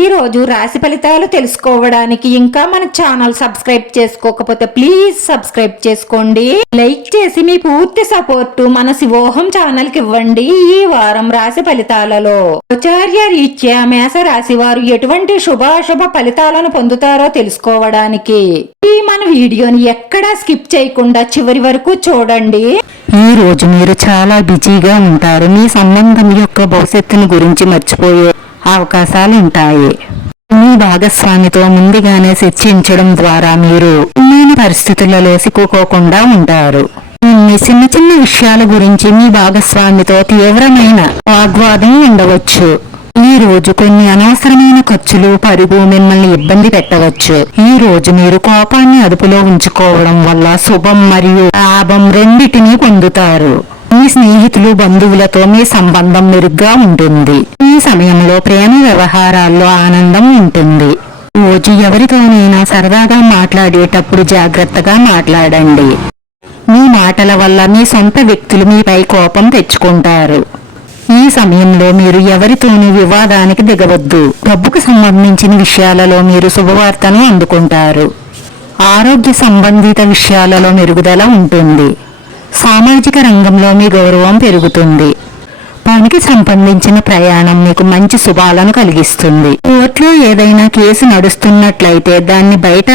ఈ రోజు రాశి ఫలితాలు తెలుసుకోవడానికి ఇంకా మన ఛానల్ సబ్స్క్రైబ్ చేసుకోకపోతే ప్లీజ్ సబ్స్క్రైబ్ చేసుకోండి. లైక్ చేసి మీ పూర్తి సపోర్టు మన శివోహం ఛానల్కి ఇవ్వండి ఈ వారం రాశి ఫలితాలలో. ఆచార్య రీత్యా మేష రాశి వారు ఎటువంటి శుభాశుభ ఫలితాలను పొందుతారో తెలుసుకోవడానికి. ఈ మన వీడియోని ఎక్కడా స్కిప్ చేయకుండా చివరి వరకు చూడండి. ఈ రోజు మీరు చాలా బిజీగా ఉంటారు. మీ సంబంధం యొక్క భవిష్యత్తును గురించి మర్చిపోయే అవకాశాలు ఉంటాయి మీ భాగస్వామితో ముందుగానే చర్చించడం ద్వారా మీరు లేని పరిస్థితులలో సిక్కుకోకుండా ఉంటారు. కొన్ని చిన్న చిన్న విషయాల గురించి మీ భాగస్వామితో తీవ్రమైన వాగ్వాదం ఉండవచ్చు. ఈ రోజు కొన్ని అనవసరమైన ఖర్చులు పరుగు మిమ్మల్ని ఇబ్బంది పెట్టవచ్చు. ఈ రోజు మీరు కోపాన్ని అదుపులో ఉంచుకోవడం వల్ల శుభం మరియు లాభం రెండిటిని పొందుతారు. మీ స్నేహితులు బంధువులతో మీ సంబంధం మెరుగ్గా ఉంటుంది. ఈ సమయంలో ప్రేమ వ్యవహారాల్లో ఆనందం ఉంటుంది. రోజు ఎవరితోనైనా సరదాగా మాట్లాడేటప్పుడు జాగ్రత్తగా మాట్లాడండి. మీ మాటల వల్ల మీ సొంత వ్యక్తులు మీపై కోపం తెచ్చుకుంటారు. ఈ సమయంలో మీరు ఎవరితోనూ వివాదానికి దిగవద్దు. డబ్బుకు సంబంధించిన విషయాలలో మీరు శుభవార్తను అందుకుంటారు. ఆరోగ్య సంబంధిత విషయాలలో మెరుగుదల ఉంటుంది. సామాజిక రంగంలో మీ గౌరవం పెరుగుతుంది. పనికి సంబంధించిన ప్రయాణం మీకు మంచి శుభాలను కలిగిస్తుంది. కోర్టులో ఏదైనా కేసు నడుస్తున్నట్లయితే దాన్ని బయట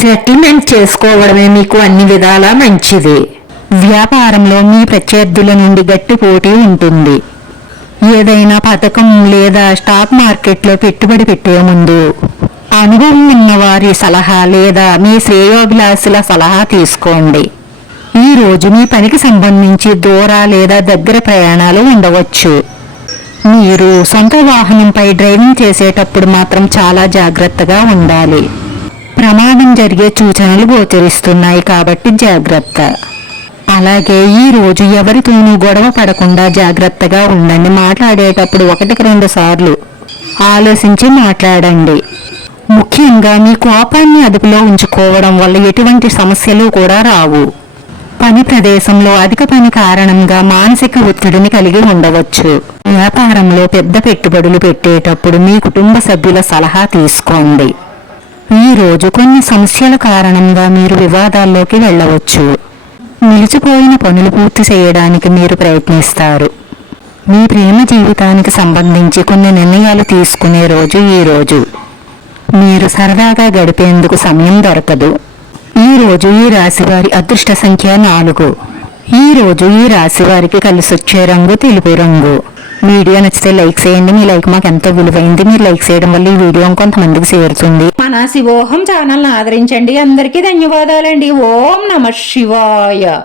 సెటిల్మెంట్ చేసుకోవడమే మీకు అన్ని విధాలా మంచిది. వ్యాపారంలో మీ ప్రత్యర్థుల నుండి గట్టి పోటీ ఉంటుంది. ఏదైనా పథకం లేదా స్టాక్ మార్కెట్లో పెట్టుబడి పెట్టే ముందు అనుభవం ఉన్న వారి సలహా లేదా మీ శ్రేయోభిలాషుల సలహా తీసుకోండి. ఈ రోజు మీ పనికి సంబంధించి దూర లేదా దగ్గర ప్రయాణాలు ఉండవచ్చు. మీరు సొంత వాహనంపై డ్రైవింగ్ చేసేటప్పుడు మాత్రం చాలా జాగ్రత్తగా ఉండాలి. ప్రమాదం జరిగే సూచనలు గోచరిస్తున్నాయి కాబట్టి జాగ్రత్త. అలాగే ఈ రోజు ఎవరితోనూ గొడవ పడకుండా జాగ్రత్తగా ఉండండి. మాట్లాడేటప్పుడు ఒకటికి రెండు సార్లు ఆలోచించి మాట్లాడండి. ముఖ్యంగా మీ కోపాన్ని అదుపులో ఉంచుకోవడం వల్ల ఎటువంటి సమస్యలు కూడా రావు. పని ప్రదేశంలో అధిక పని కారణంగా మానసిక ఒత్తిడిని కలిగి ఉండవచ్చు. వ్యాపారంలో పెద్ద పెట్టుబడులు పెట్టేటప్పుడు మీ కుటుంబ సభ్యుల సలహా తీసుకోండి. ఈరోజు రోజు కొన్ని సమస్యల కారణంగా మీరు వివాదాల్లోకి వెళ్ళవచ్చు. నిలిచిపోయిన పనులు పూర్తి చేయడానికి మీరు ప్రయత్నిస్తారు. మీ ప్రేమ జీవితానికి సంబంధించి కొన్ని నిర్ణయాలు తీసుకునే రోజు ఈ రోజు. మీరు సరదాగా గడిపేందుకు సమయం దొరకదు. ఈ రోజు ఈ రాశివారి అదృష్ట సంఖ్య నాలుగు. ఈ రోజు ఈ రాశి వారికి కలిసొచ్చే రంగు తెలుపు రంగు. వీడియో నచ్చితే లైక్ చేయండి. మీ లైక్ మాకు ఎంతో విలువైంది. మీరు లైక్ చేయడం వల్ల ఈ వీడియో కొంతమందికి చేరుతుంది. మన శివోహం ఛానల్ ఆదరించండి. అందరికీ ధన్యవాదాలండి. ఓం నమ శివాయ.